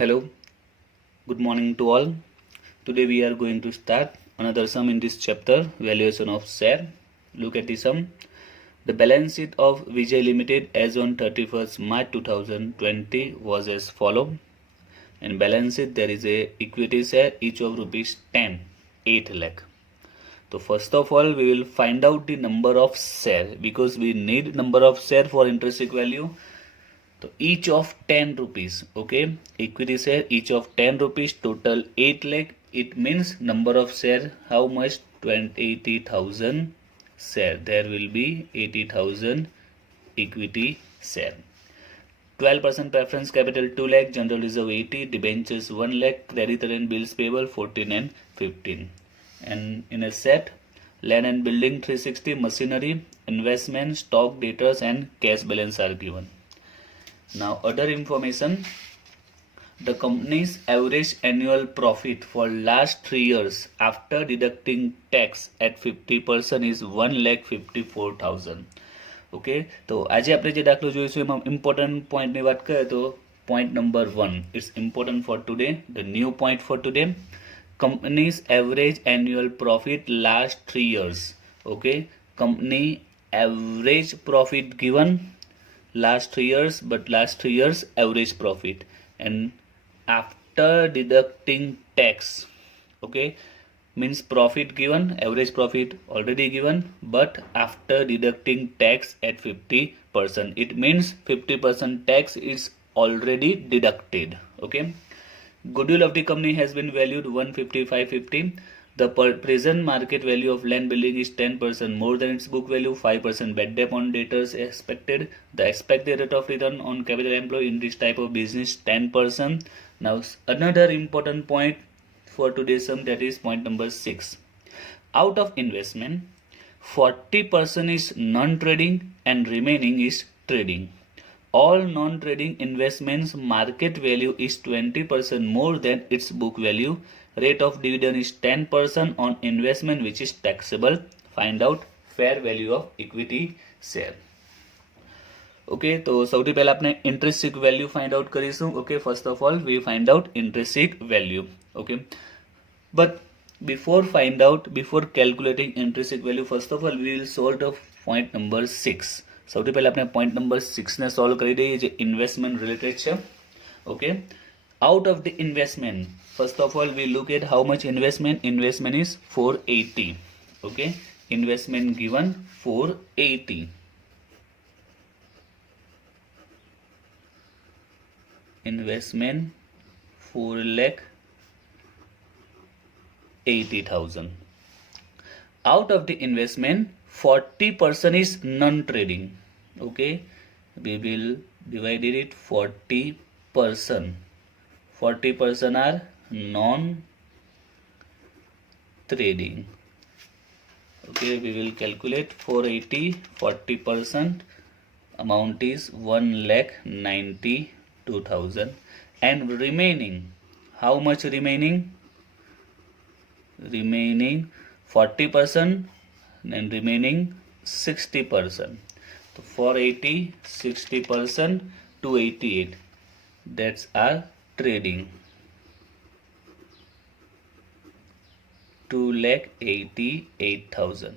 Hello, good morning to all. Today we are going to start another sum in this chapter, valuation of share. Look at the sum. The balance sheet of Vijay Limited as on 31st March 2020 was as follow. In balance sheet there is a equity share each of rupees 10, 8 lakh. So first of all we will find out the number of share because we need number of share for intrinsic value. So each of 10 rupees, okay, equity share each of 10 rupees, total 8 lakh. It means number of share how much? 80,000 share. There will be 80,000 equity share. 12% preference capital 2 lakh, general reserve 80, debentures 1 lakh, creditor and bills payable 14 and 15. And in a set, land and building 360, machinery, investment, stock, debtors and cash balance are given. Now other information, the company's average annual profit for last 3 years after deducting tax at 50% is 1,54,000. Okay તો આજે આપણે જે દાખલો જોઈશું એમાં important પોઈન્ટની વાત કરીએ તો point number 1 it's important for today, the new point for today, companies average annual profit last 3 years. Okay, company average profit given last 3 years, but last 3 years average profit and after deducting tax, okay, means profit given, average profit already given, but after deducting tax at 50%, it means 50% tax is already deducted. Okay, goodwill of the company has been valued 155.50. The present market value of land building is 10% more than its book value, 5% bad debt on debtors expected. The expected rate of return on capital employed in this type of business 10%. Now another important point for today's sum, that is point number 6. Out of investment, 40% is non-trading and remaining is trading. All non-trading investments market value is 20% more than its book value. Rate of dividend is 10% on investment which is taxable. Find out fair value of equity share. Okay, તો સૌથી પહેલા આપણે intrinsic value find out કરીશું. Okay, first of all we find out intrinsic value. Okay, but before calculating intrinsic value, first of all we will solve the point number 6. સૌથી પહેલા આપણે point number 6 ને solve કરી દઈએ જે investment related છે. Okay, out of the investment, first of all we look at how much investment is 480. Okay, investment given 480. Investment 4,80,000. Out of the investment 40% is non-trading. Okay, we will divide it 40%. 40% are non-trading. Okay, we will calculate 480, 40%, amount is 1,92,000. And remaining, how much remaining? Remaining 40% and remaining 60%. So 480, 60%, 288. That's our trading. 2,88,000.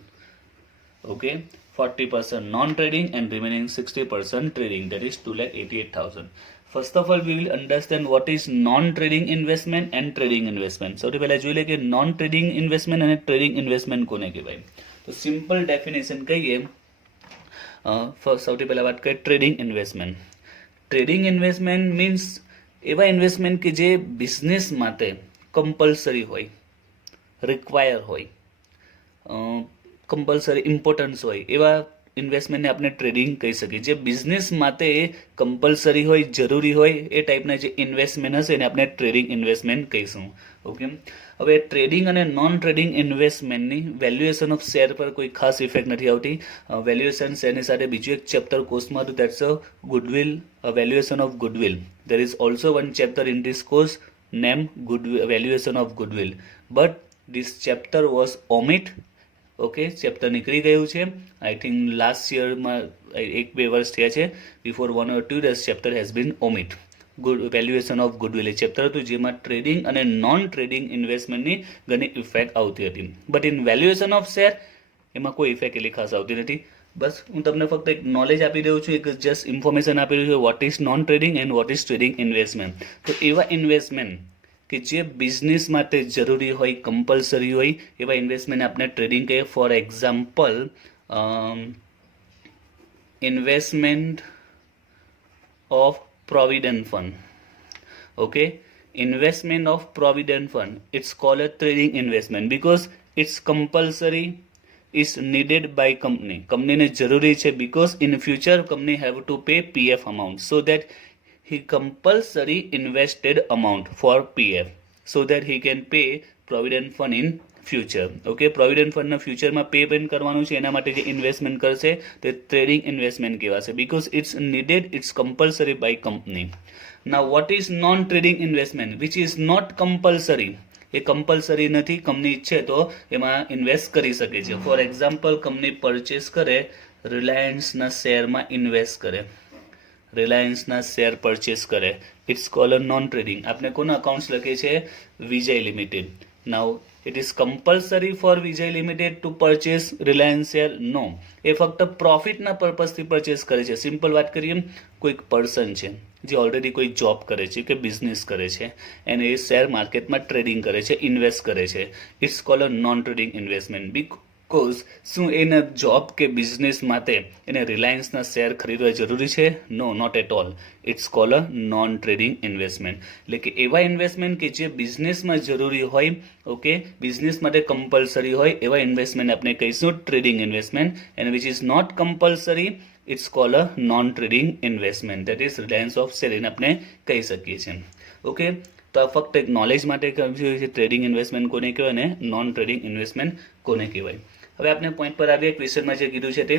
Okay, 40% non-trading and remaining 60% trading, that is 2,88,000. First of all we will understand what is non-trading investment and trading investment. સૌથી પહેલા જોઈ લે કે non-trading investment અને trading investment કોને કહેવાય. તો simple definition કહીએ, સૌથી પહેલા વાત કરીએ trading investment. Trading investment means એવા ઇન્વેસ્ટમેન્ટ કે જે બિઝનેસ માટે કમ્પલસરી હોય, રિક્વાયર હોય, કમ્પલસરી ઇમ્પોર્ટન્સ હોય એવા ઇન્વેસ્ટમેન્ટને આપણે ટ્રેડિંગ કહી શકીએ. જે બિઝનેસ માટે કમ્પલસરી હોય, જરૂરી હોય એ ટાઈપના જે ઇન્વેસ્ટમેન્ટ હશે એને આપણે ટ્રેડિંગ ઇન્વેસ્ટમેન્ટ કહીશું. ઓકે, હવે ટ્રેડિંગ અને નોન ટ્રેડિંગ ઇન્વેસ્ટમેન્ટની વેલ્યુએશન ઓફ શેર પર કોઈ ખાસ ઇફેક્ટ નથી આવતી. વેલ્યુએશન શેરની સાથે બીજું એક ચેપ્ટર કોર્સમાં હતું, that's a goodwill, valuation of goodwill. There is also one chapter in this course name valuation of goodwill, but this chapter was omit. Okay, chapter નીકળી ગયું છે. આઈ થિંક લાસ્ટ યરમાં 1-2 વર્ષ થયા છે. Before 1 or 2 years chapter has been omit. Valuation of goodwill A chapter હતું જેમાં trading અને non trading ઇન્વેસ્ટમેન્ટની ઘણી ઇફેક્ટ આવતી હતી. But in valuation of share એમાં કોઈ ઇફેક્ટ એટલી ખાસ આવતી નથી. બસ હું તમને ફક્ત એક નોલેજ આપી દઉં છું, એક જસ્ટ ઇન્ફોર્મેશન આપી દઉં છું vote is non trading and what is trading investment. તો એવા ઇન્વેસ્ટમેન્ટ કે જે બિઝનેસ માટે જરૂરી હોય, કમ્પલસરી હોય, એવા ઇન્વેસ્ટમેન્ટ આપણે ટ્રેડિંગ કહીએ. For example, investment of provident fund. Okay, investment of provident fund, it's called a trading investment because it's compulsory, is needed by company ને જરૂરી છે because in future company have to pay PF amount, so that he compulsory invested amount for PF so that he can pay provident fund in future. Okay, provident ફંડના ફ્યુચરમાં payment કરવાનું છે, એના માટે જે ઇન્વેસ્ટમેન્ટ કરશે તે ટ્રેડિંગ ઇન્વેસ્ટમેન્ટ કહેવાશે because it's needed, it's compulsory by company. Now what is non trading investment which is not compulsory? એ કમ્પલસરી નથી, કંપની ઈચ્છે તો એમાં ઇન્વેસ્ટ કરી શકે છે. ફોર એક્ઝામ્પલ, કંપની પરચેસ કરે, રિલાયન્સના શેરમાં ઇન્વેસ્ટ કરે, રિલાયન્સના શેર પરચેસ કરે, it's call a non trading. આપણે કોના અકાઉન્ટ્સ લખીએ છીએ? Vijay limited. Now it is compulsory for Vijay Limited to purchase Reliance share? No. એ ફક્ત પ્રોફિટના પર્પઝથી પરચેસ કરે છે. સિમ્પલ વાત કરીએ, કોઈક પર્સન છે જે ઓલરેડી કોઈ જોબ કરે છે કે બિઝનેસ કરે છે અને એ શેર માર્કેટમાં ટ્રેડિંગ કરે છે, ઇન્વેસ્ટ કરે છે. It's call a non trading investment because શું એને જોબ કે બિઝનેસ માટે એને રિલાયન્સના શેર ખરીદવા જરૂરી છે? No, not at all. It's call a non trading investment. એટલે કે એવા ઇન્વેસ્ટમેન્ટ કે જે બિઝનેસમાં જરૂરી હોય, ઓકે, બિઝનેસ માટે કમ્પલસરી હોય, એવા ઇન્વેસ્ટમેન્ટ આપણે કહીશું trading investment. And which is not compulsory, it's call a non trading investment. That is Reliance of share એને આપણે કહી શકીએ છીએ. ઓકે, તો આ ફક્ત એક નોલેજ માટે કહ્યું છે ટ્રેડિંગ ઇન્વેસ્ટમેન્ટ કોને કહેવાય અને નોન ટ્રેડિંગ ઇન્વેસ્ટમેન્ટ કોને કહેવાય. હવે આપણે પોઈન્ટ પર આવીએ. ક્વેશ્ચનમાં જે કીધું છે તે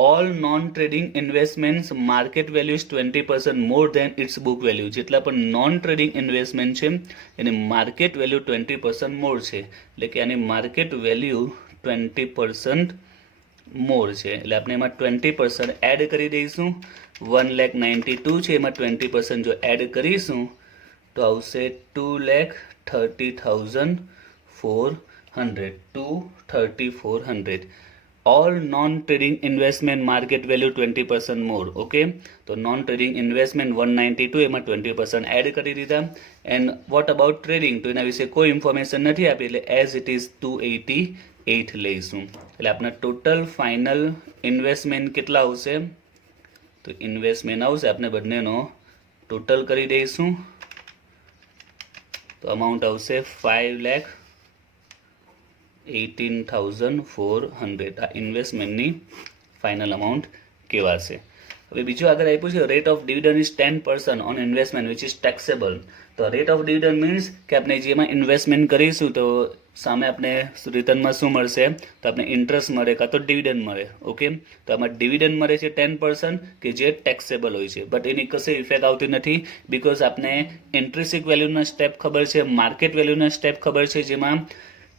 all non trading investments market value is 20% more than its book value. જેટલા પણ નોન ટ્રેડિંગ ઇન્વેસ્ટમેન્ટ છે એની માર્કેટ વેલ્યુ 20% મોર છે. એટલે કે આની માર્કેટ વેલ્યુ 20% મોર છે. એટલે આપણે એમાં 20% એડ કરી દઈશું. 1,92,000 છે, એમાં 20% જો એડ કરીશું તો આવશે 2,30,400. 2,30,400. All non trading investment market value 20% મોર. ઓકે, તો નોન ટ્રેડિંગ ઇન્વેસ્ટમેન્ટ 192, એમાં 20% એડ કરી દીધા. And what about trading? તો એના વિશે કોઈ ઇન્ફોર્મેશન નથી આપી, એટલે એઝ ઇટ ઇઝ 288 લઈશું. એટલે આપણા ટોટલ ફાઇનલ ઇન્વેસ્ટમેન્ટ કેટલા આવશે? તો ઇન્વેસ્ટમેન્ટ આવશે, આપણે બંનેનો ટોટલ કરી દઈશું તો અમાઉન્ટ આવશે 5,18,400. આ ઇન્વેસ્ટમેન્ટની ફાઇનલ અમાઉન્ટ કહેવાશે. હવે બીજું આગળ આપ્યું છે rate of dividend is 10% on investment which is taxable. તો રેટ ઓફ ડિવિડન્ડ મીન્સ કે આપણે જેમાં ઇન્વેસ્ટમેન્ટ કરીશું તો સામે આપણે રિટર્નમાં શું મળશે? તો આપણે ઇન્ટરેસ્ટ મળે કાં તો ડિવિડન્ડ મળે. ઓકે, તો આમાં ડિવિડન્ડ મળે છે 10% કે જે ટેક્સેબલ હોય છે, બટ એની કશી ઇફેક્ટ આવતી નથી બીકોઝ આપણે ઇન્ટ્રિન્સિક વેલ્યુના સ્ટેપ ખબર છે, માર્કેટ વેલ્યુના સ્ટેપ ખબર છે, જેમાં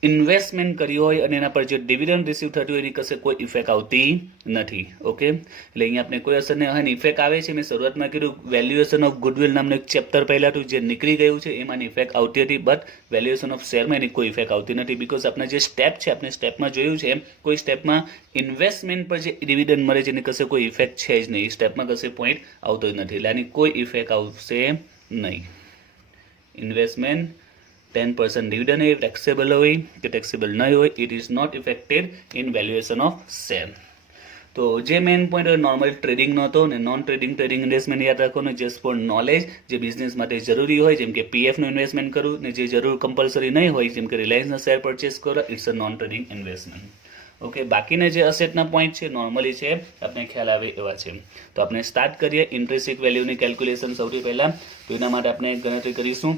ઇન્વેસ્ટમેન્ટ કર્યું હોય અને એના પર જે ડિવિડન્ડ રિસીવ થતું હોય એની કશે કોઈ ઇફેક્ટ આવતી નથી. ઓકે, એટલે અહીંયા આપણે કોઈ અસર નહીં. ઇફેક્ટ આવે છે, મેં શરૂઆતમાં કીધું વેલ્યુએશન ઓફ ગુડવિલ નામનું એક ચેપ્ટર પહેલાં હતું જે નીકળી ગયું છે, એમાંની ઇફેક્ટ આવતી હતી. બટ વેલ્યુએશન ઓફ શેરમાં એની કોઈ ઇફેક્ટ આવતી નથી બીકોઝ આપણે જે સ્ટેપ છે આપણે સ્ટેપમાં જોયું છે કોઈ સ્ટેપમાં ઇન્વેસ્ટમેન્ટ પર જે ડિવિડન્ડ મળે છે એની કશે કોઈ ઇફેક્ટ છે જ નહીં. સ્ટેપમાં કશે પોઈન્ટ આવતો જ નથી, એટલે આની કોઈ ઇફેક્ટ આવશે નહીં. ઇન્વેસ્ટમેન્ટ 10% ડિવિડન્ડ એ ટેક્સેબલ હોય કે ટેક્સેબલ નહીં હોય, it is not affected in valuation of share. તો જે મેઇન પોઈન્ટ હોય નોર્મલ ટ્રેડિંગનો હતો ને નોન ટ્રેડિંગ ઇન્વેસ્ટમેન્ટ યાદ રાખવાનું જસ્ટ ફોર નોલેજ. જે બિઝનેસ માટે જરૂરી હોય જેમ કે પીએફનું ઇન્વેસ્ટમેન્ટ કરવું ને જે જરૂર કમ્પલસરી નહીં હોય જેમ કે રિલાયન્સના શેર પરચેસ કરો, it's a non trading investment. Okay, બાકીના જે અસેટના પોઈન્ટ છે નોર્મલી છે આપણે ખ્યાલ આવે એવા છે. તો આપણે સ્ટાર્ટ કરીએ ઇન્ટ્રિન્સિક વેલ્યુની કેલ્ક્યુલેશન. સૌથી પહેલાં તો એના માટે આપણે ગણતરી કરીશું,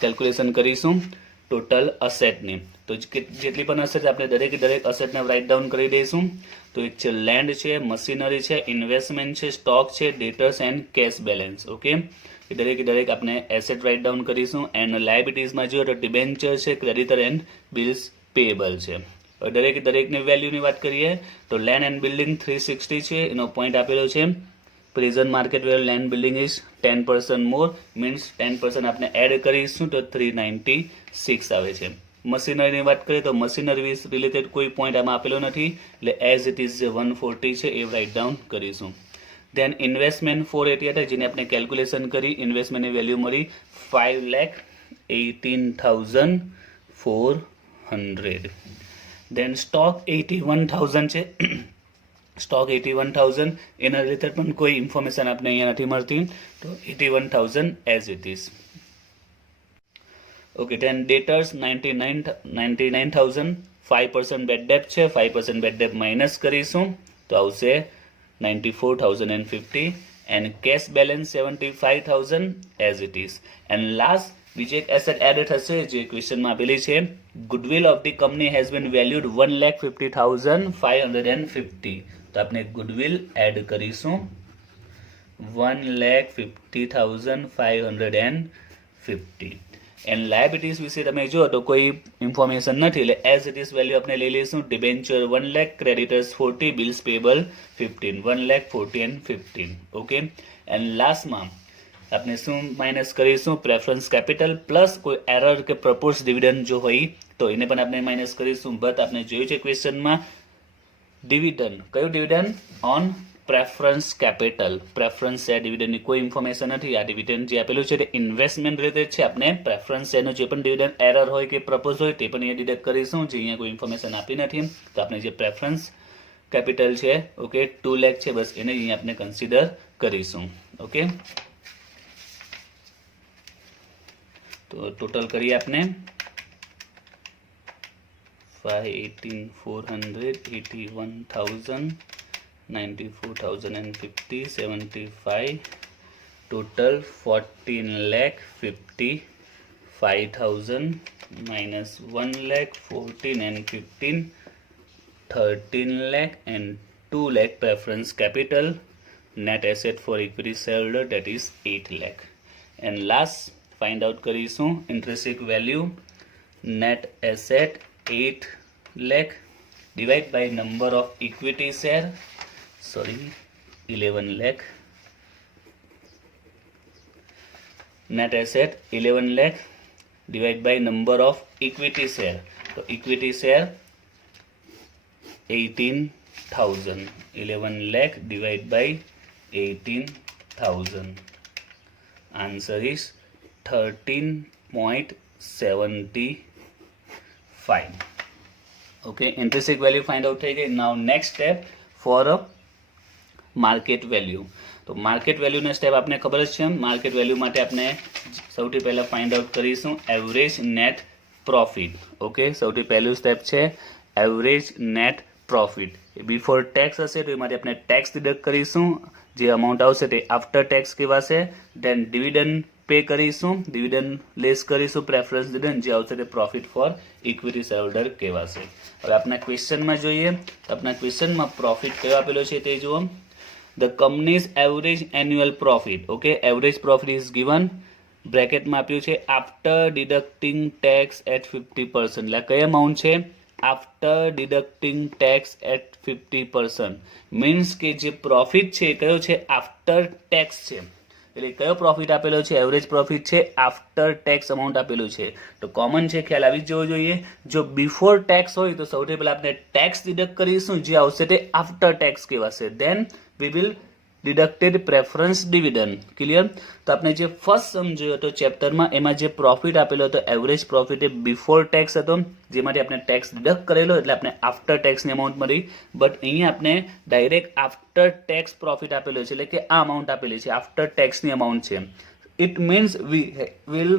કેલ્ક્યુલેશન કરીશું ટોટલ અસેટની. તો જેટલી પણ અસેટ આપણે દરેક અસેટને રાઇટ ડાઉન કરી દઈશું. તો એક છે લેન્ડ છે, મશીનરી છે, ઇન્વેસ્ટમેન્ટ છે, સ્ટોક છે, debtors and cash balance. Okay, એ દરેક આપણે એસેટ રાઇટ ડાઉન કરીશું. એન્ડ લાયબિલિટીઝમાં જોઈએ તો ડિબેન્ચર છે, ક્રેડિટર એન્ડ બિલ્સ પેએબલ છે. દરેકની વેલ્યુની વાત કરીએ તો લેન્ડ એન્ડ બિલ્ડિંગ 360 છે, એનો પોઈન્ટ આપેલો છે present market value land building is 10% more, means 10% આપણે એડ કરીશું તો 396 આવે છે. મશીનરીની વાત કરીએ તો મશીનરી રિલેટેડ કોઈ પોઈન્ટ આમાં આપેલો નથી, એટલે એઝ ઇટ ઇઝ જે 140 છે એ રાઇટ ડાઉન કરીશું. દેન ઇન્વેસ્ટમેન્ટ 480 હતા, જેને આપણે કેલ્ક્યુલેશન કરી, ઇન્વેસ્ટમેન્ટની વેલ્યુ મળી 5,18,400. દેન સ્ટોક 81,000 છે, સ્ટોક 81,000, એના રિલેટેડ પણ કોઈ ઇન્ફોર્મેશન આપણે અહીંયા નથી મળતી, તો 81,000 as it is. Okay, then debtors 99,000, 5% bad debt છે, 5% બેડ ડેપ માઇનસ કરીશું તો આવશે 94,050, and cash balance 75,000 as it is. And last બીજી એક એસેટ એડ થશે જે ક્વેશ્ચનમાં આપેલી છે, goodwill of the company has been valued 1,50,550. તો આપણે ગુડવિલ એડ કરીશું 1,50,550. એન્ડ લાયબિલિટીઝ વિશે તમે જો તો કોઈ ઇન્ફોર્મેશન નથી, એટલે એઝ ઇટ ઇઝ વેલ્યુ આપણે લઈ લઈશું. Debenture 1 lakh, creditors 40, bills payable 15, 1,40,000 and 15. Okay, and લાસ્ટમાં આપણે શું માઇનસ કરીશું, પ્રેફરન્સ કેપિટલ પ્લસ કોઈ એરર કે પ્રપોઝ ડિવિડન્ડ જો હોય તો એને પણ આપણે માઇનસ કરીશું. બટ આપણે જોયું છે ક્વેશ્ચનમાં ડિવિડન્ડ, કયું dividend? On preference capital. Preference share ડિવિડન્ડની કોઈ ઇન્ફોર્મેશન નથી. આ ડિવિડન્ડ જે આપેલું છે તે ઇન્વેસ્ટમેન્ટ રિલેટેડ છે. આપણે પ્રેફરન્સ શેરનો જે પણ ડિવિડન્ડ એરર હોય કે પ્રપોઝ હોય તે પણ અહીંયા ડિડક્ટ કરીશું, જે અહીંયા કોઈ ઇન્ફોર્મેશન આપી નથી. તો આપણે જે પ્રેફરન્સ કેપિટલ છે, ઓકે, 2 લાખ છે, બસ એને અહીંયા આપણે કન્સિડર કરીશું. ઓકે, તો ટોટલ કરીએ આપણે 5,18,400, 81,000, 94,050, 75, total 14,55,000 minus 1,14,000 and 15, 13 lakh and 2 lakh preference capital, net asset for equity shareholder, that is 8 lakh. And last find out કરીશું intrinsic value, net asset 8 lakh divide by number of equity share, 11 lakh. Net asset 11 lakh divide by number of equity share, so equity share 18,000, 11 lakh divide by 18,000, answer is 13.75. okay, intrinsic value find out થઈ ગઈ. now next step for a market value. તો market વેલ્યુના step આપણે ખબર જ છે. Market value માટે આપણે સૌથી પહેલા ફાઇન્ડ આઉટ કરીશું એવરેજ નેટ પ્રોફિટ. ઓકે, સૌથી પહેલું સ્ટેપ છે average net profit. Before tax હશે તો એ માટે આપણે ટેક્સ ડિડક્ટ કરીશું, જે અમાઉન્ટ આવશે તે આફ્ટર ટેક્સ કહેવાશે. દેન ડિવિડન્ડ પે કરીશું, ડિવિડન્ડ લેસ કરીશું પ્રેફરન્સ ડિવિડન્ડ, જે આવશે તે પ્રોફિટ ફોર ઇક્વિટી શેરહોલ્ડર કહેવાશે. હવે આપણા ક્વેશ્ચનમાં જોઈએ તો આપણા ક્વેશ્ચનમાં પ્રોફિટ કયો આપેલો છે તે જુઓ. The company's average annual profit, okay, average profit is given, બ્રેકેટમાં આપ્યું છે after deducting tax at 50%. એટલે કઈ અમાઉન્ટ છે? after deducting tax at 50%. Means કે જે પ્રોફિટ છે એ કયો છે? આફ્ટર ટેક્સ છે. એટલે કયો પ્રોફિટ આપેલો છે? એવરેજ પ્રોફિટ છે, આફ્ટર ટેક્સ અમાઉન્ટ આપેલું છે. તો કોમન છે, ખ્યાલ આવી જ જવો જોઈએ. જો બિફોર ટેક્સ હોય તો સૌથી પહેલા આપણે ટેક્સ ડિડક્ટ કરીશું, જે આવશે તે આફ્ટર ટેક્સ કહેવાશે. દેન we will deducted preference dividend. Clear? તો આપણે જે ફર્સ્ટ સમજ્યો હતો ચેપ્ટરમાં, એમાં જે પ્રોફિટ આપેલો હતો એવરેજ પ્રોફિટ એ બિફોર ટેક્સ હતો, જેમાંથી આપણે ટેક્સ ડિડક્ટ કરેલો એટલે આપણે આફ્ટર ટેક્સની અમાઉન્ટ મળી. બટ અહીંયા આપણે ડાયરેક્ટ આફ્ટર ટેક્સ પ્રોફિટ આપેલો છે, એટલે કે આ અમાઉન્ટ આપેલી છે, આફ્ટર ટેક્સની અમાઉન્ટ છે. It means we will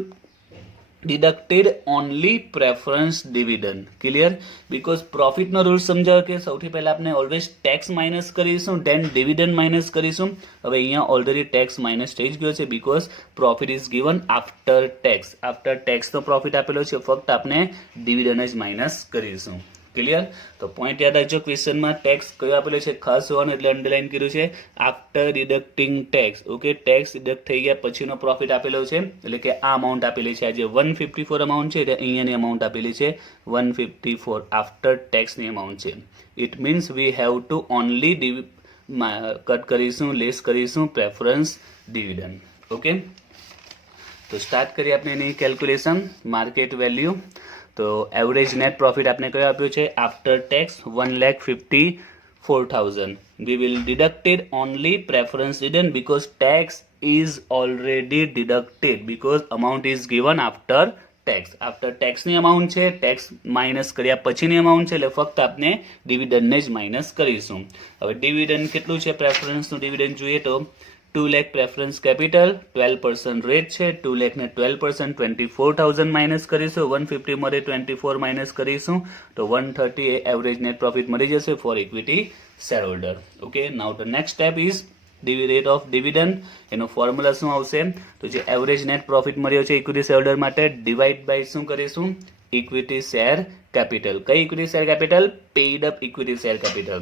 deducted only preference dividend. Clear? Because પ્રોફિટનો રૂલ સમજાવો કે સૌથી પહેલા આપણે ઓલવેઝ ટેક્સ માઇનસ કરીશું, દેન ડિવિડન્ડ માઇનસ કરીશું. હવે અહીંયા ઓલરેડી ટેક્સ માઇનસ થઈ જ ગયો છે, because profit is given after tax. After ટેક્સનો પ્રોફિટ આપેલો છે, ફક્ત આપણે ડિવિડન્ડ જ માઇનસ કરીશું. ક્લિયર? તો પોઈન્ટ યાદ રાખજો, ક્વેશ્ચનમાં ટેક્સ કયો આપેલો છે ખાસ હોવાનું, એટલે અંડરલાઈન કર્યું છે after deducting tax. Okay, tax deduct થઈ ગયા પછીનો પ્રોફિટ આપેલો છે, એટલે કે આ અમાઉન્ટ આપેલી છે. આ જે 154 અમાઉન્ટ છે, એટલે અહીંયાની અમાઉન્ટ આપેલી છે 154 આફ્ટર ટેક્સની અમાઉન્ટ છે. It means we have to only cut કરીશું, લેસ કરીશું પ્રેફરન્સ ડિવિડન્ડ. ઓકે, તો સ્ટાર્ટ કરીએ આપણે એની કેલ્ક્યુલેશન. માર્કેટ વેલ્યુ, તો એવરેજ નેટ પ્રોફિટ આપણે કયો આપ્યો છે? After tax 1,54,000. We will deducted only preference dividend because tax is already deducted because amount is given after tax. After tax ની amount છે, tax માઇનસ કર્યા પછીની amount છે, એટલે ફક્ત આપણે ડિવિડન્ડને જ માઇનસ કરીશું. હવે ડિવિડન્ડ કેટલું છે? પ્રેફરન્સનું ડિવિડન્ડ જોઈએ તો 2 લાખ પ્રેફરન્સ કેપિટલ, 12% રેટ છે, 2 લાખને 12% 24,000 માઇનસ કરીશું, 150 મળે 24 માઇનસ કરીશું તો 130 એ એવરેજ નેટ પ્રોફિટ મળી જશે for equity share holder. Okay, now the next step is rate of dividend. એનો ફોર્મ્યુલા શું આવશે? તો જે એવરેજ નેટ પ્રોફિટ મળ્યો છે ઇક્વિટી શેર હોલ્ડર માટે, ડિવાઈડ બાય શું કરીશું? Equity share capital. કઈ equity share capital? Paid up equity share capital.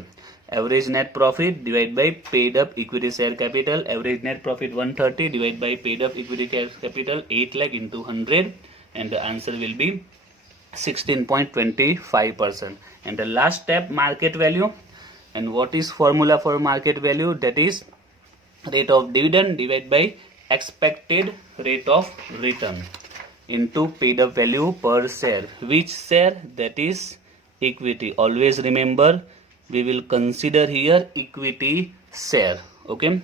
Average net profit divided by paid up equity share capital. Average net profit 130 divided by paid up equity capital 8 lakh into 100, and the answer will be 16.25%. And the last step, market value. And what is formula for market value? That is rate of dividend divided by expected rate of return into paid up value per share. Which share? That is equity. Always remember, we will consider here equity share. Okay,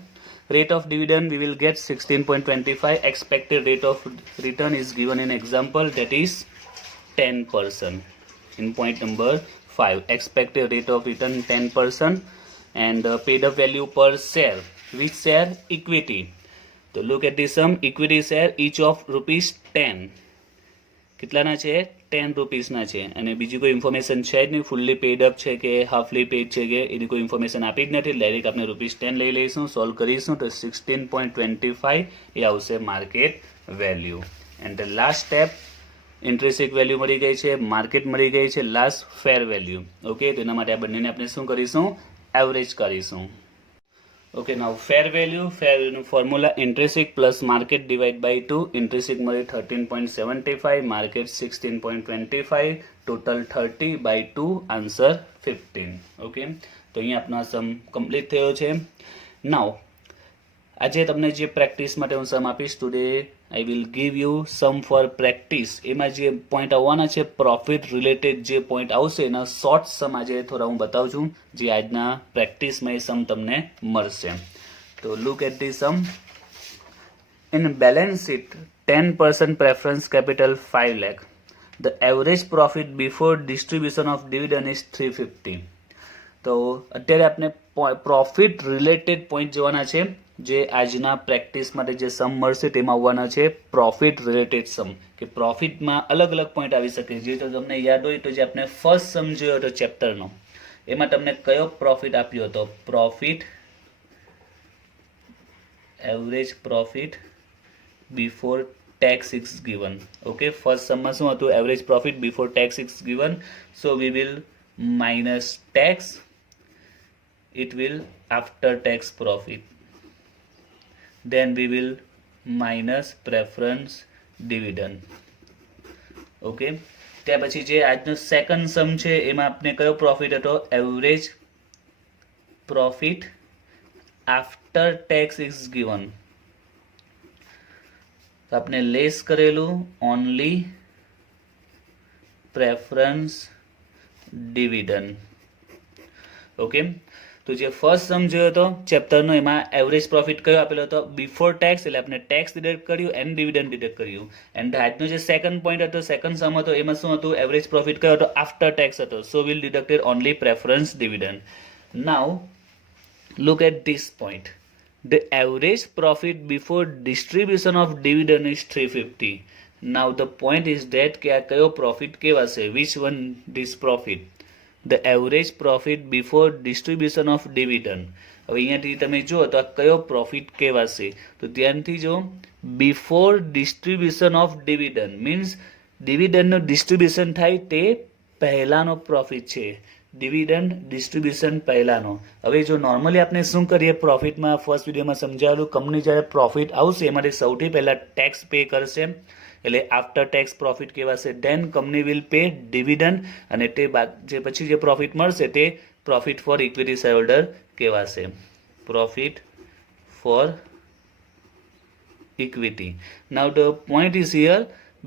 rate of dividend we will get 16.25. Expected rate of return is given in example, that is 10%. In point number 5, expected rate of return 10%. And paid up value per share. Which share? Equity. So look at this sum. Equity share each of ₹10. કેટલાના છે? 10 રૂપીસના છે. અને બીજી કોઈ information છે જ નહીં, fully pad up છે કે હાફલી પેડ છે કે એની કોઈ ઇન્ફોર્મેશન આપી જ નથી. ડાયરેક્ટ આપણે ₹10 લઈ લઈશું, સોલ્વ કરીશું તો 16.25 એ આવશે market value. And the last step, intrinsic value મળી ગઈ છે, માર્કેટ મળી ગઈ છે, લાસ્ટ ફેર વેલ્યુ. ઓકે, તેના માટે આ બંનેને આપણે શું કરીશું? એવરેજ કરીશું. Okay, now fair value formula intrinsic plus market divide by 2. Intrinsic મળે 13.75, market 16.25, total 30 by 2, answer 15. Okay, તો અહીંયા આપણો સમ કમ્પ્લીટ થયો છે. નાઉ આજે તમને જે પ્રેક્ટિસ માટે હું સમ આપીશ, today I will give you sum for practice. એમાં જે પોઈન્ટ આવવાના છે પ્રોફિટ રિલેટેડ, જે પોઈન્ટ આવશે એના શોર્ટ સમ આજે થોડા હું બતાવું છું, જે આજના પ્રેક્ટિસમાં એ સમ તમને મળશે. તો look at the sum. In balance sheet 10% preference capital 5 lakh. The average profit before distribution of dividend is 350. તો અત્યારે આપણે પ્રોફિટ રિલેટેડ પોઈન્ટ જોવાના છે, જે આજના પ્રેક્ટિસ માટે જે સમ મળશે તેમાં આવવાના છે પ્રોફિટ રિલેટેડ સમ. કે પ્રોફિટમાં અલગ અલગ પોઈન્ટ આવી શકે. જે તો તમને યાદ હોય તો જે આપણે ફર્સ્ટ સમ જોયો હતો ચેપ્ટરનો, એમાં તમને કયો પ્રોફિટ આપ્યો હતો? Profit, average profit before tax is given. Okay, first સમમાં શું હતું? Average profit before tax is given. So we will minus tax, it will after tax profit, then we will minus preference dividend. Okay, ત્યાર પછી જે આજનો second સમ છે એમાં આપણે કયો પ્રોફિટ હતો? Average profit after tax is given. તો આપણે લેસ કરેલું ઓનલી પ્રેફરન્સ ડિવિડન્ડ. ઓકે, તો જે ફર્સ્ટ સમ જોયો હતો ચેપ્ટરનો, એમાં એવરેજ પ્રોફિટ કયો આપેલો હતો? બિફોર ટેક્સ, એટલે આપણે ટેક્સ ડિડક્ટ કર્યું એન્ડ ડિવિડન્ડ ડિડક્ટ કર્યું. એન્ડ આજનો જે સેકન્ડ પોઈન્ટ હતો, સેકન્ડ સમ હતો, એમાં શું હતું? એવરેજ પ્રોફિટ કયો હતો? આફ્ટર ટેક્સ હતો. So will deducted only preference dividend. Now look at this point. The average profit before distribution of dividend is 350. Now the point is that કે આ કયો પ્રોફિટ કહેવાશે? Which one this profit? The average profit before distribution of dividend. હવે અહીંયાથી તમે જુઓ તો આ કયો પ્રોફિટ કહેવાશે? તો ધ્યાનથી જો, before distribution of dividend means ડિવિડન્ડનું ડિસ્ટ્રીબ્યુશન થાય તે પહેલાંનો પ્રોફિટ છે. ડિવિડન્ડ ડિસ્ટ્રીબ્યુશન પહેલાંનો. હવે જો નોર્મલી આપણે શું કરીએ પ્રોફિટમાં, ફર્સ્ટ વિડીયોમાં સમજાવેલું, કંપની જ્યારે પ્રોફિટ આવશે એમાંથી સૌથી પહેલાં ટેક્સ પે કરશે, એટલે આફ્ટર ટેક્સ પ્રોફિટ કહેવાશે. Then company will pay dividend, અને તે બાદ જે પછી જે પ્રોફિટ મળશે તે profit for equity share holder કહેવાશે. profit for equity. Now the point is here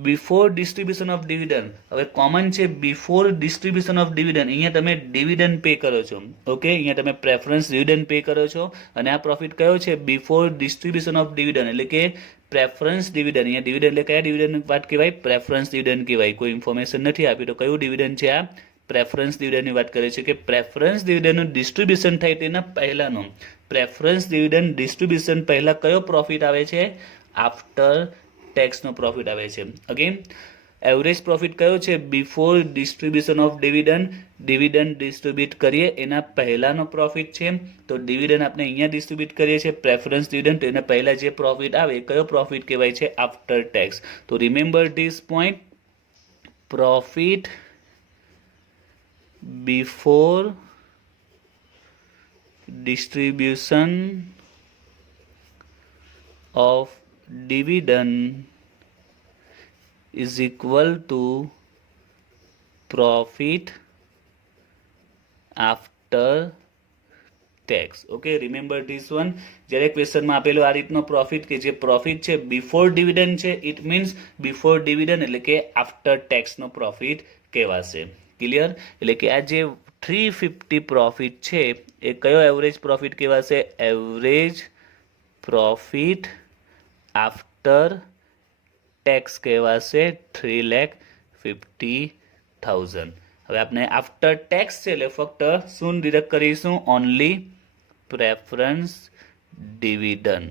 before distribution of dividend. હવે કોમન છે before distribution of dividend. અહીંયા તમે dividend pay કરો છો. ઓકે, અહીંયા તમે preference dividend pay કરો છો અને આ પ્રોફિટ કયો છે before distribution of dividend, એટલે કે પ્રેફરન્સ ડિવિડન્ડ. અહીંયા ડિવિડન્ડ એટલે કયા ડિવિડન્ડ વાત કહેવાય? પ્રેફરન્સ ડિવિડન્ડ કહેવાય. કોઈ ઇન્ફોર્મેશન નથી આપી તો કયું ડિવિડન્ડ છે આ? પ્રેફરન્સ ડિવિડન્ડની વાત કરે છે કે પ્રેફરન્સ ડિવિડન્ડનું ડિસ્ટ્રીબ્યુશન થાય તેના પહેલાંનો પ્રેફરન્સ ડિવિડન્ડ ડિસ્ટ્રીબ્યુશન પહેલાં કયો પ્રોફિટ આવે છે? આફ્ટર ટેક્સનો પ્રોફિટ આવે છે. અગેન એવરેજ પ્રોફિટ કયો છે? Before distribution of dividend. Dividend distribute કરીએ એના પહેલાંનો પ્રોફિટ છે. તો ડિવિડન્ડ આપણે અહીંયા ડિસ્ટ્રીબ્યુટ કરીએ છીએ પ્રેફરન્સ ડિવિડન્ડ, તો એના પહેલાં જે પ્રોફિટ આવે કયો પ્રોફિટ કહેવાય છે? After tax. તો remember this point, profit before distribution of dividend is equal to profit after tax. Okay, remember this one. જ્યારે ક્વેશ્ચનમાં આપેલું આ રીતનો પ્રોફિટ કે જે પ્રોફિટ છે બિફોર ડિવિડન્ડ છે, ઇટ મીન્સ બિફોર ડિવિડન્ડ એટલે કે આફ્ટર ટેક્સનો પ્રોફિટ કહેવાશે. ક્લિયર? એટલે કે આ જે 350 પ્રોફિટ છે એ કયો એવરેજ પ્રોફિટ કહેવાશે? એવરેજ પ્રોફિટ આફ્ટર ટેક્સ કહેવાશે 3,50,000. હવે આપણે આફ્ટર ટેક્સ છે એટલે ફક્ત શું ડિડક્ટ કરીશું? Only preference dividend.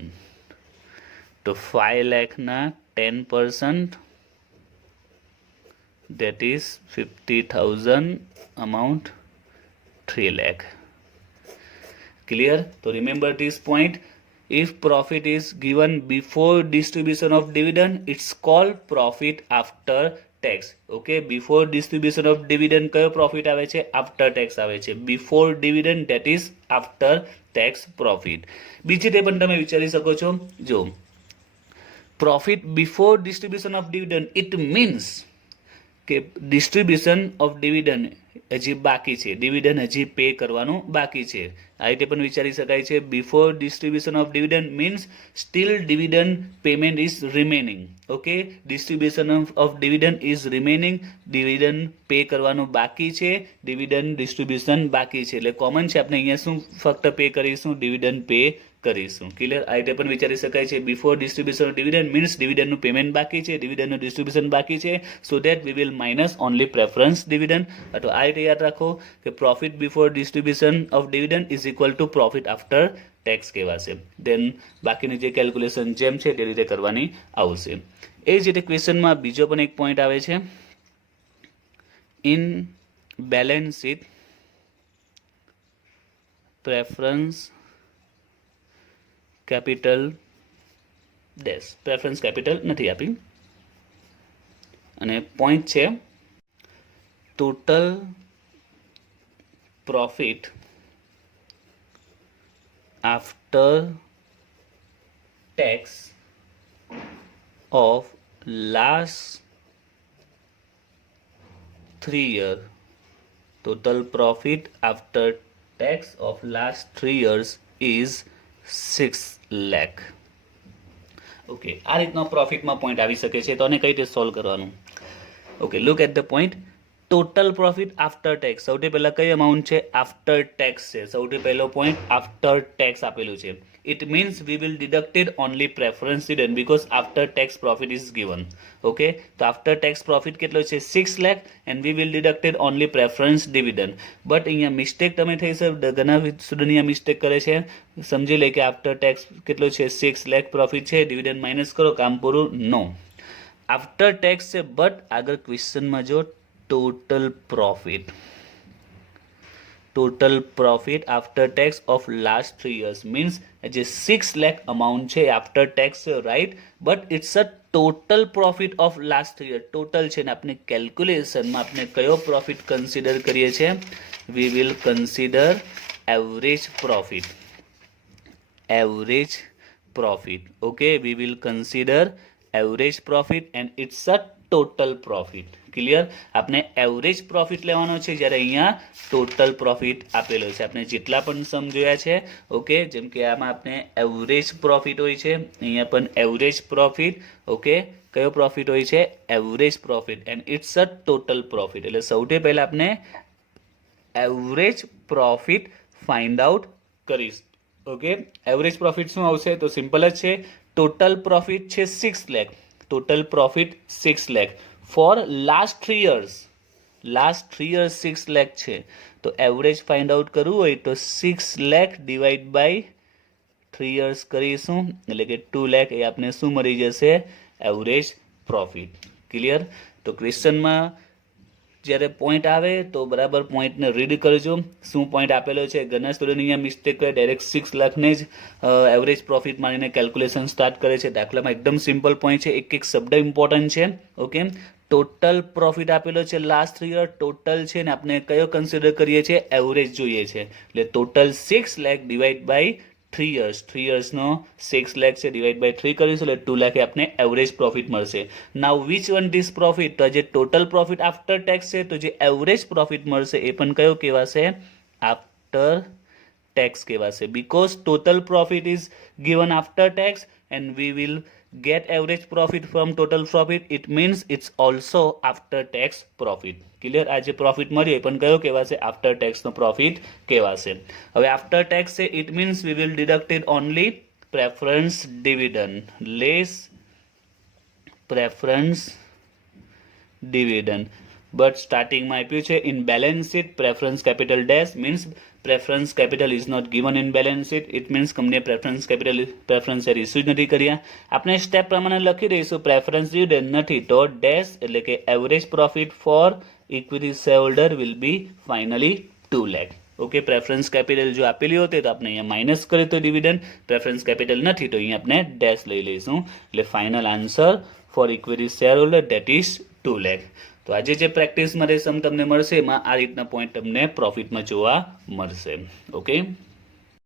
તો 5 લાખના 10%, that is 50,000 amount 3 lakh. Clear? So remember this point. If profit is given before distribution of dividend, it's called profit after tax. Okay, before distribution of dividend કયો profit આવે છે? after tax આવે છે. before dividend, that is after tax profit. બીજી રીતે પણ તમે વિચારી શકો છો. જો profit before distribution of dividend, it means કે ડિસ્ટ્રીબ્યુશન ઓફ ડિવિડન્ડ હજી બાકી છે, ડિવિડન્ડ હજી પે કરવાનું બાકી છે. આ રીતે પણ વિચારી શકાય છે. Before distribution of dividend means steel dividend payment is remaining. Okay, distribution of dividend is remaining. Dividend pay કરવાનું બાકી છે, ડિવિડન્ડ ડિસ્ટ્રીબ્યુશન બાકી છે. એટલે કોમન છે, આપણે અહીંયા શું ફક્ત પે કરીશું? ડિવિડન્ડ પે કરીશું. ક્લિયર? આ રીતે પણ વિચારી શકાય છે. Before distribution of dividend means ડિવિડન્ડનું પેમેન્ટ બાકી છે, ડિવિડન્ડનું ડિસ્ટ્રીબ્યુશન બાકી છે, so that we will minus only preference dividend. તો આ રીતે યાદ રાખો કે profit before distribution of dividend is equal to profit after tax કહેવાશે. દેન બાકીની જે કેલ્ક્યુલેશન જેમ છે તે રીતે કરવાની આવશે. એ જ રીતે ક્વેશ્ચનમાં બીજો પણ એક પોઈન્ટ આવે છે. In balance sheet preference capital dash, preference capital નથી આપી, અને પોઈન્ટ છે total profit after tax of last 3 years. Total profit after tax of last 3 years is 6 lakh. Okay, આ રીતનો પ્રોફિટમાં પોઈન્ટ આવી શકે છે. તો આને કઈ રીતે સોલ્વ કરવાનું? Okay, look at the point. Total profit after tax, સૌથી પહેલા કઈ અમાઉન્ટ છે? આફ્ટર ટેક્સ છે. સૌથી પહેલો પોઈન્ટ આફ્ટર ટેક્સ આપેલું છે. It means we will deducted only preference dividend because after tax profit is given. Okay, so after tax profit કેટલો છે? 6 lakh and we will deducted only preference dividend. But અહીંયા mistake તમે થઈ છે, ઘણા student અહીંયા મિસ્ટેક કરે છે. સમજી લે કે આફ્ટર ટેક્સ કેટલો છે? 6 lakh પ્રોફિટ છે, ડિવિડન્ડ માઇનસ કરો, કામ પૂરું. નો, આફ્ટર ટેક્સ છે, બટ આગળ ક્વેશ્ચનમાં જો total profit, total profit after tax of last 3 years means જે 6 lakh amount છે after tax છે, right? But it's a total profit of last 3 years. total છે ને આપણે કેલ્ક્યુલેશનમાં આપણે કયો પ્રોફિટ કન્સિડર કરીએ છીએ? we will consider average profit. average profit. Okay, we will consider average profit and it's a total profit. Clear? આપણે average profit લેવાનો છે, જ્યારે અહીંયા ટોટલ પ્રોફિટ આપેલો છે. આપણે જેટલા પણ સમ જોયા છે, ઓકે, જેમ કે આમાં આપણે એવરેજ પ્રોફિટ હોય છે, અહીંયા પણ એવરેજ પ્રોફિટ, ઓકે, કયો પ્રોફિટ હોય છે? Average profit, and it's a total profit. એટલે સૌથી પહેલા આપણે એવરેજ પ્રોફિટ ફાઇન્ડ આઉટ કરીશ. ઓકે, એવરેજ પ્રોફિટ શું આવશે? તો સિમ્પલ જ છે. ટોટલ પ્રોફિટ છે 6 lakh. Total profit 6 lakh for last 3 years. Last 3 years 6 lakh છે. તો એવરેજ ફાઇન્ડ આઉટ કરવું હોય તો 6 લાખ ડિવાઈડ બાય 3 years કરીશું, એટલે કે 2 લાખ એ આપણે શું મળી જશે? Average profit. ક્લિયર? તો ક્વેશ્ચનમાં જ્યારે પોઈન્ટ આવે તો બરાબર પોઈન્ટને રીડ કરજો. શું પોઈન્ટ આપેલો છે? ઘણા સ્ટુડન્ટ અહીંયા મિસ્ટેક કરે, ડાયરેક્ટ 6 લાખને જ એવરેજ પ્રોફિટ માનીને કેલ્ક્યુલેશન સ્ટાર્ટ કરે છે. દાખલામાં એકદમ સિમ્પલ પોઈન્ટ છે, એક એક શબ્દ ઇમ્પોર્ટન્ટ છે. ઓકે, ટોટલ પ્રોફિટ આપેલો છે લાસ્ટ 3 year, ટોટલ છે ને આપણે કયો કન્સિડર કરીએ છીએ? એવરેજ જોઈએ છે. એટલે total 6 lakh divide by 3 years. 3 yearsનો 6 લાખ છે, ડિવાઈડ બાય 3 કરીશું એટલે 2 લાખ આપણે એવરેજ પ્રોફિટ મળશે. નાઉ વિચ વન ધીસ પ્રોફિટ? તો જે ટોટલ પ્રોફિટ આફ્ટર ટેક્સ છે, તો જે એવરેજ પ્રોફિટ મળશે એ પણ કયો કહેવાશે? આફ્ટર ટેક્સ કહેવાશે. Because total profit is given after tax and we will get average profit from total profit. It means it's also after tax profit. Clear? આ જે પ્રોફિટ મળ્યો એ પણ કયો કહેવાશે? આફ્ટર ટેક્સનો પ્રોફિટ કહેવાશે. હવે આફ્ટર ટેક્સ છે, it means we will deducted only preference dividend less preference dividend. But સ્ટાર્ટિંગમાં આપ્યું છે in balance sheet preference capital dash, means preference capital is not given in balance sheet. It means કંપનીએ preference share issue જ નથી કર્યા. આપણે step પ્રમાણે લખી દઈશું. પ્રેફરન્સ ડિવિડન્ડ નથી તો ડેશ, એટલે કે average profit for equity share holder will be finally 2 lakh. Okay, preference capital જો આપેલી હોતી તો આપણે અહીંયા માઇનસ કરીએ તો ડિવિડન્ડ, પ્રેફરન્સ કેપિટલ નથી તો અહીંયા આપણે ડેશ લઈ લઈશું. એટલે final answer for equity share holder that is 2 lakh. તો આજે જે પ્રેક્ટિસ માટે સમ તમને મળશે એમાં આ રીતના પોઈન્ટ તમને પ્રોફિટમાં જોવા મળશે. ઓકે.